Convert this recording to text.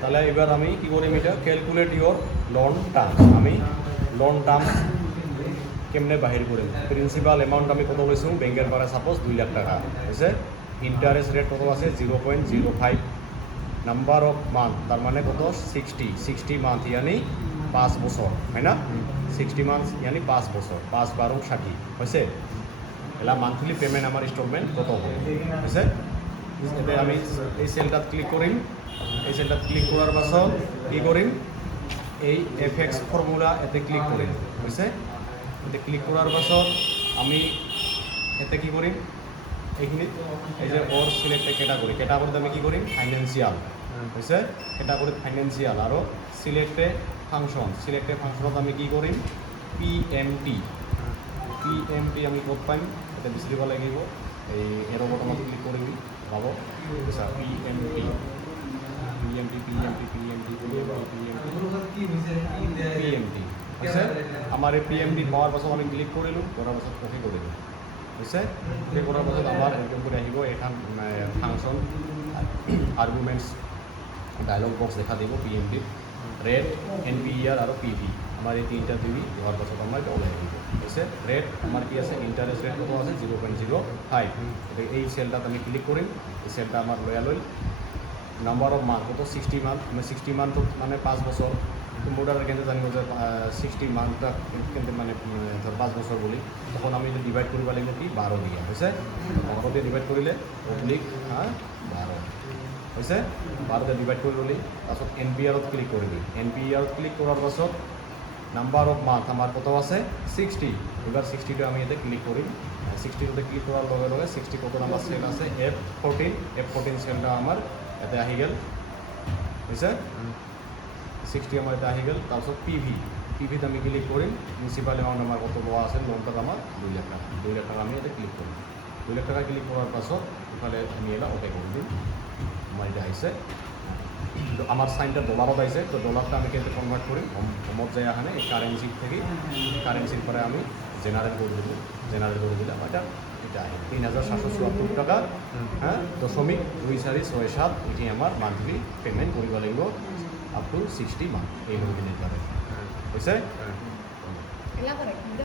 তাহলে এবার আমি কি করিম এটা ক্যালকুলেট ইওর লোন টার্মস আমি লোন টার্মস কেমনে বাহির করিম প্রিন্সিপাল অ্যামাউন্ট আমি কত লইছোঁ ব্যাংকের পৰা সাপোজ 2 লাখ টাকা হয়েছে ইন্টারেস্ট রেট কত আছে 0.05 নাম্বার অফ মান্থ তার মানে কত 60 মান্থ ইয়ানি 5 বছর হয় না 60 মান্থ ইয়ানি 5 বছর 5-12 60 হয়েছে এলা মান্থলি পেমেন্ট আমার ইনস্টলমেন্ট কত হবে হয়েছে এতে আমি এই সেলটাত ক্লিক করিম এই সেলটাত ক্লিক করার পাছত কি করিম এই এফএক্স ফর্মুলা এতে ক্লিক করিম হয়েছে এতে ক্লিক করার পাছত আমি এতে কি করিম এইখিনি এই যে ওর সিলেক্টে ক্যাটাগরিতে আমি কি করিম ফাইন্যান্সিয়াল হয়েছে ক্যাটাগরিত ফাইন্যান্সিয়াল আর সিলেক্টে ফাংশনত আমি কি করিম পিএমটি আমি ক'ত পাইম এটা বিচাৰিব লাগিব এই এৰ' বটনত ক্লিক কৰিম পাব আচ্ছা পিএমটি হৈছে আমাৰ এই পিএমটি পাৱাৰ পাছত আমি ক্লিক কৰিলোঁ কৰাৰ পাছত অ'কে কৰিলোঁ হৈছে অ'কে কৰাৰ পাছত আমাৰ একদম কৰি আহিব এখন ফাংচন আৰ্গুমেণ্টছ ডায়লগ বক্স দেখা দিব পিএমটিত ৰেট এনপিইআৰ আৰু পিভি আমাৰ এই তিনিটা পিভি হোৱাৰ পাছত আমাৰ এটা ওলাই আহিব হৈছে ৰেট আমাৰ কি আছে ইণ্টাৰেষ্ট ৰেট কত আছে 0.05 এই সেলটাত আমি ক্লিক কৰিম এই সেলটা আমাৰ লৈ নাম্বার অফ মান্থ কত 60 মান্থ মানে 60 মান্থত মানে 5 বছর মোটার কিন্তু জানিব যে 60 মান্থটা কিন্তু মানে ধর 5 বছর বলি তখন আমি ডিভাইড কৰিব লাগিব কি 12 দিয়া হৈছে 12 দিয়ে ডিভাইড কৰিলে অবলিক 12 হৈছে 12 দিয়ে ডিভাইড কৰি ললি তাৰপিছত এনপিআৰত ক্লিক কৰিবি এনপিআৰত ক্লিক কৰাৰ পাছত নাম্বার অফ মান্থ আমার কত আছে 60 এবার 60টা আমি এতে ক্লিক করি 60তে ক্লিক করার লগে লগে 60 কত নাম্বার সেল আছে F14 সেলটা আমার এতে আহি গেল বুঝছে 60 আমার এতে আহি গেল তারপর পিভিতে আমি ক্লিক করি প্রিন্সিপাল অ্যামাউন্ট আমার কত লওয়া আছে লোনটা আমার 2 লাখ টাকা আমি এতে ক্লিক করি 2 লাখ টাকা ক্লিক করার পাছত এখানে আমি এটা ওকে করে দিই আমার এটা আইছে তো আমার সাইনটা ডলারত আইছে তো ডলারটা আমি কিন্তু কনভার্ট করি কমত যায় এখানে এই কারেন্সির থেকে কারেন্সির পরে আমি জেনারেল করে দিলাম এটা 3774 টাকা হ্যাঁ 0.2467 এটি আমার মান্থলি পেমেন্ট করিব লাগিব আপ টু 60 মান্থ এই দিনের পরে হয়েছে